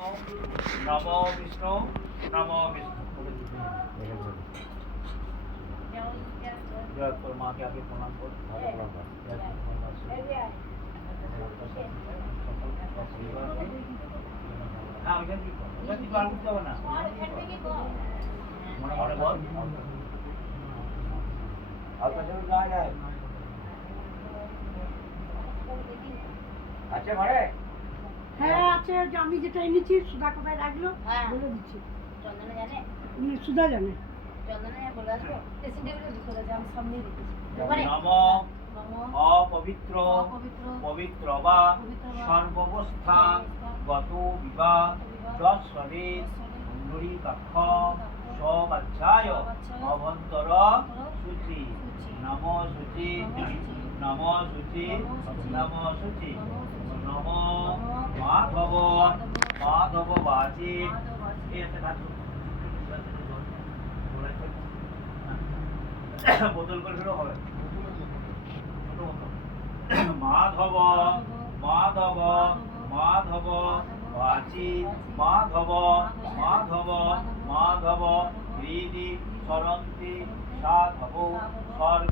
নমো বিষ্ণু নমো বিষ্ণু জয় তোর মাকে আগে প্রণাম কর না ওইখান কি কর ওইখান কি বার করতে হবে না মনে বল আর কাছে না যায় আচ্ছা ঘরে হ্যাঁ আছে, যে আমি যেটা এনেছি সুধা কোথায় রাখলো বলে দিচ্ছি। চন্দনা জানে? সুধা জানে। চন্দনা বলে আসবো ড্রেসিং টেবিলে ঢুকে গেছে, আমি সামনে রেখেছি। নম অপবিত্র পবিত্র বা সর্বাবস্থা গত বিবাহ যৎসবে সুন্দরী কক্ষ সবাচ্ছায় অভন্তর শুচি নম শুচি নম শুচি নম শুচি নম মাধব মাধব বাচি বোতল করে ফেরো হবে মাধব মাধব মাধব বাচি মাধব মাধব মাধব হৃদি সরন্তি সাধব সর্বি